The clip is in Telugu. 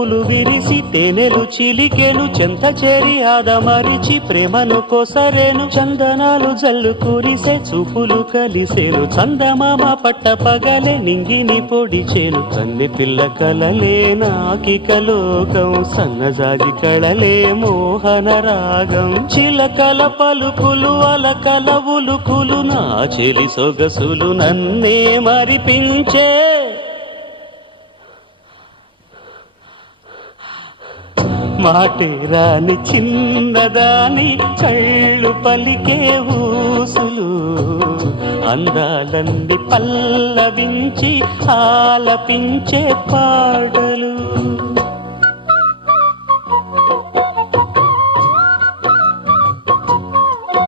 పువ్వులు విరిసి తేనెలు చిలికెను చెంత చేరి ఆదమరిచి ప్రేమను కొసరేను చందనాలు జల్లు కురిసే చూపులు కలిసేను చందమామ పట్ట పగలే నింగిని పొడిచేను కన్నె పిల్ల కలలే నాకిక లోకం సన్నజాజి కళలే మోహన రాగం చిలకల పలుకులు అలకల ఉలుకులు నా చెలి సొగసులు నన్నే మరిపించే మాటే రాని చిన్నదాని కళ్ళు పలికే ఊసులు అందాలన్నీ పల్లవించి ఆలపించే పాటలు